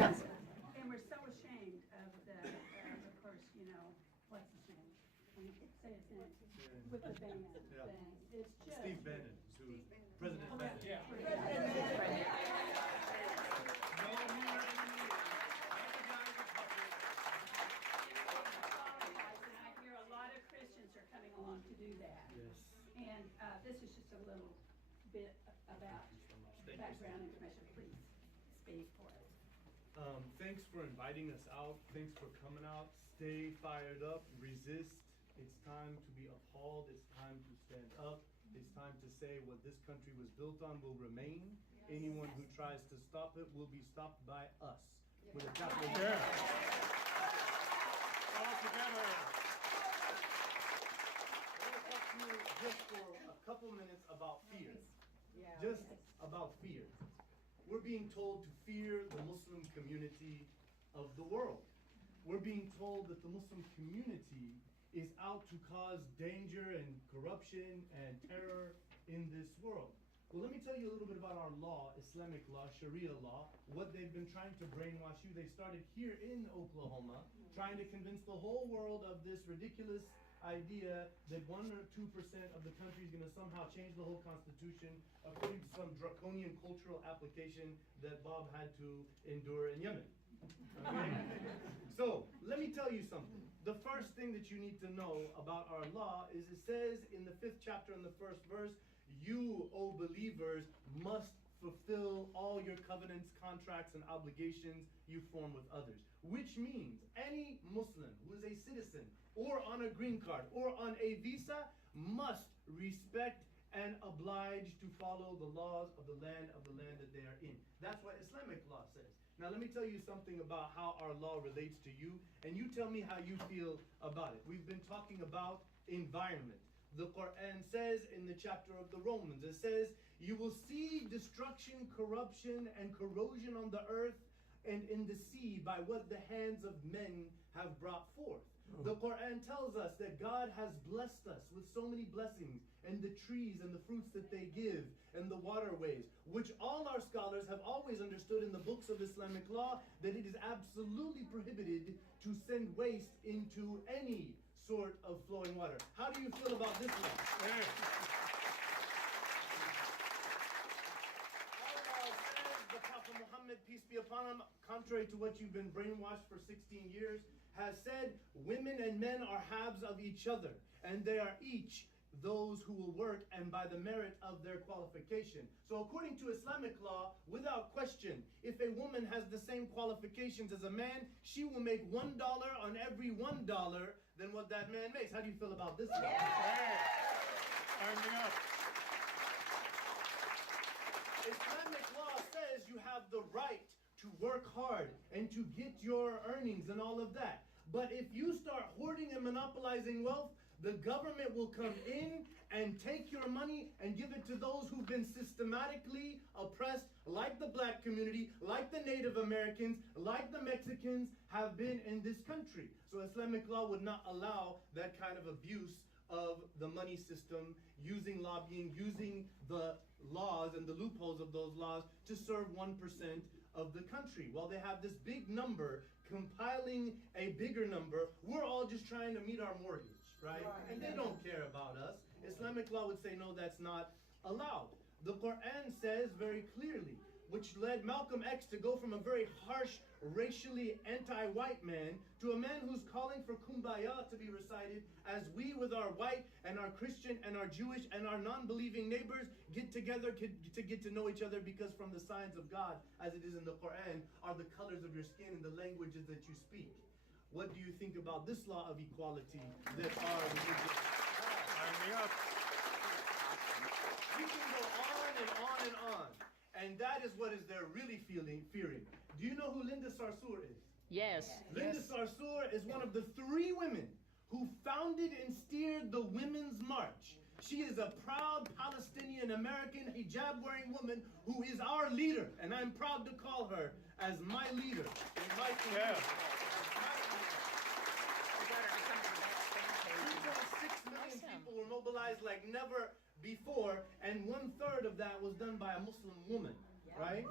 And we're so ashamed of of course, what's his name? Say his name, with the band thing. It's just. Steve Bannon, President Bannon. Yeah. And I hear a lot of Christians are coming along to do that. Yes. And this is just a little bit about background information. Please speak for us. Thanks for inviting us out. Thanks for coming out. Stay fired up. Resist. It's time to be appalled. It's time to stand up. It's time to say what this country was built on will remain. Yes. Anyone who tries to stop it will be stopped by us. Yes. With a capital G. All together. I want to talk to you just for a couple minutes about fear. Just about fear. We're being told to fear the Muslim community of the world. We're being told that the Muslim community is out to cause danger and corruption and terror in this world. Well, let me tell you a little bit about our law, Islamic law, Sharia law, what they've been trying to brainwash you. They started here in Oklahoma, trying to convince the whole world of this ridiculous idea that 1 or 2% of the country is going to somehow change the whole constitution according to some draconian cultural application that Bob had to endure in Yemen. Okay? So, let me tell you something. The first thing that you need to know about our law is it says in the 5th chapter in the 1st verse, you, O believers, must fulfill all your covenants, contracts, and obligations you form with others. Which means any Muslim who is a citizen or on a green card or on a visa must respect and oblige to follow the laws of the land that they are in. That's what Islamic law says. Now let me tell you something about how our law relates to you, and you tell me how you feel about it. We've been talking about environment. The Quran says in the chapter of the Romans, it says, you will see destruction, corruption, and corrosion on the earth and in the sea by what the hands of men have brought forth. The Quran tells us that God has blessed us with so many blessings, and the trees and the fruits that they give, and the waterways, which all our scholars have always understood in the books of Islamic law that it is absolutely prohibited to send waste into any sort of flowing water. How do you feel about this law? The Prophet Muhammad, peace be upon him, contrary to what you've been brainwashed for 16 years, has said women and men are halves of each other, and they are each those who will work and by the merit of their qualification. So according to Islamic law, without question, if a woman has the same qualifications as a man, she will make $1 on every $1 than what that man makes. How do you feel about this law? Turn me up. Islamic law says you have the right to work hard and to get your earnings and all of that. But if you start hoarding and monopolizing wealth, the government will come in and take your money and give it to those who've been systematically oppressed, like the black community, like the Native Americans, like the Mexicans have been in this country. So Islamic law would not allow that kind of abuse of the money system, using lobbying, using the laws and the loopholes of those laws to serve 1% of the country. While they have this big number compiling a bigger number, we're all just trying to meet our mortgage, right? And they don't care about us. Islamic law would say, no, that's not allowed. The Quran says very clearly, which led Malcolm X to go from a very harsh, racially anti-white man to a man who's calling for kumbaya to be recited as we with our white and our Christian and our Jewish and our non-believing neighbors get together to get to know each other, because from the signs of God, as it is in the Quran, are the colors of your skin and the languages that you speak. What do you think about this law of equality that our religion has? We can go on and on and on. And that is what is they're really fearing. Do you know who Linda Sarsour is? Yes. Linda Sarsour is one of the 3 women who founded and steered the Women's March. She is a proud Palestinian American hijab-wearing woman who is our leader, and I'm proud to call her as my leader in my community. 2.6 million people were mobilized like never before, and 1/3 of that was done by a Muslim woman, right?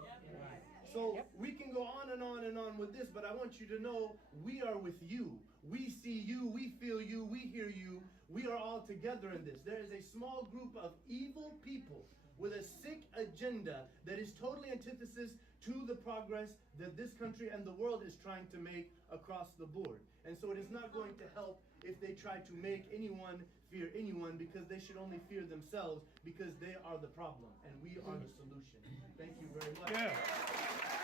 So we can go on and on and on with this, but I want you to know we are with you. We see you, we feel you, we hear you. We are all together in this. There is a small group of evil people with a sick agenda that is totally antithesis to the progress that this country and the world is trying to make across the board. And so it is not going to help if they try to make anyone fear anyone, because they should only fear themselves, because they are the problem and we are the solution. Thank you very much. Yeah.